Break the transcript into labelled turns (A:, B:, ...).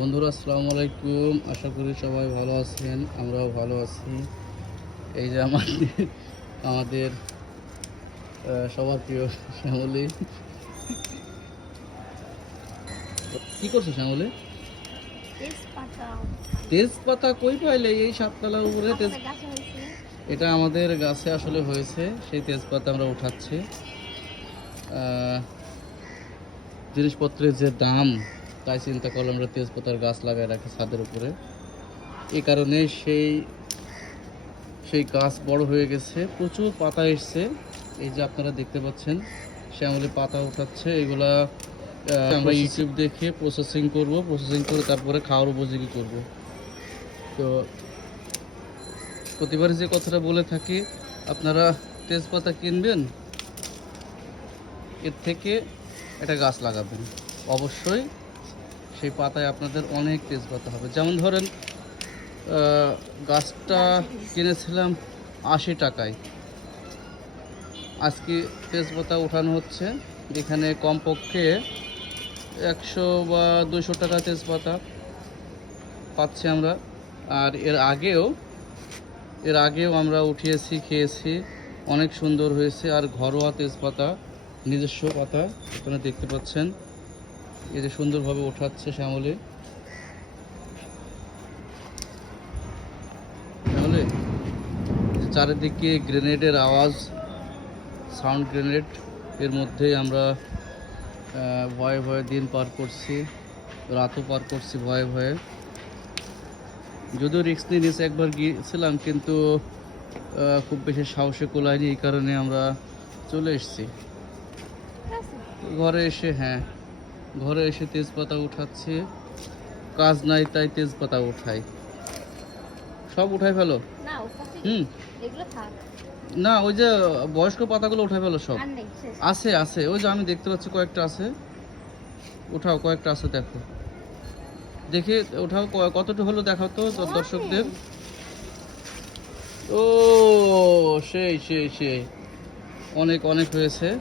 A: বন্ধুরা আসসালামু আলাইকুম আশা করি সবাই ভালো আছেন আমরাও ভালো আছি। এই যে আমাদের আমাদের সবার প্রিয় শ্যামলি। কি করছ শ্যামলি?
B: তেজপাতা।
A: কই পাইলে এই সাততলার উপরে? তেজ এটা আমাদের গাছে আসলে হয়েছে সেই তেজপাতা আমরা উঠাচ্ছি। জিনিসপত্রের যে দাম তাই চিন্তা করলাম আমরা তেজপাতার গাছ লাগাই রাখি ছাদের উপরে। এই কারণে সেই সেই গাছ বড় হয়ে গেছে প্রচুর পাতা এসছে। এই যে আপনারা দেখতে পাচ্ছেন শ্যামলি পাতা উঠাচ্ছে এগুলা আমরা ইউটিউব দেখে প্রসেসিং করব প্রসেসিং করে তারপরে খাওয়ার উপযোগী করব। তো প্রতিবার যে কথাটা বলে থাকি আপনারা তেজপাতা কিনবেন এর থেকে একটা গাছ লাগাবেন। অবশ্যই সেই পাতায় আপনাদের অনেক তেজপাতা হবে। যেমন ধরেন গাছটা কিনেছিলাম আশি টাকায়। আজকে তেজপাতা উঠানো হচ্ছে এখানে কমপক্ষে একশো বা দুশো টাকা তেজপাতা পাচ্ছি আমরা। আর এর আগেও এর আগেও আমরা উঠিয়েছি, খেয়েছি, অনেক সুন্দর হয়েছে। আর ঘরোয়া তেজপাতা নিজস্ব পাতা এখানে দেখতে পাচ্ছেন। এই যে সুন্দরভাবে ওঠাচ্ছে শ্যামলে। শ্যামলে চারিদিকে গ্রেনেডের আওয়াজ, সাউন্ড গ্রেনেড, এর মধ্যেই আমরা ভয়ে ভয়ে দিন পার করছি, রাতও পার করছি ভয়ে ভয়ে। যদিও রিক্স নিয়ে নিচে একবার গিয়েছিলাম, কিন্তু খুব বেশি সাহসে কোলায়নি, এই কারণে আমরা চলে এসেছি। ঘরে এসে হ্যাঁ ঘরে এসে তেজপাতা উঠাচ্ছি। কাজ নাই তাই তেজপাতা উঠাই। সব উঠাই ফেলো? হুম। না ওই যে বয়স্ক পাতাগুলো উঠাই ফেলো সব। আছে আছে। ওই যে আমি দেখতে পাচ্ছি কয়েকটা আছে। উঠাও কয়েকটা আছে দেখো। দেখে ওঠাও কতটুকু হলো দেখাও তো দর্শকদের। ও সেই সেই সেই। অনেক অনেক হয়েছে।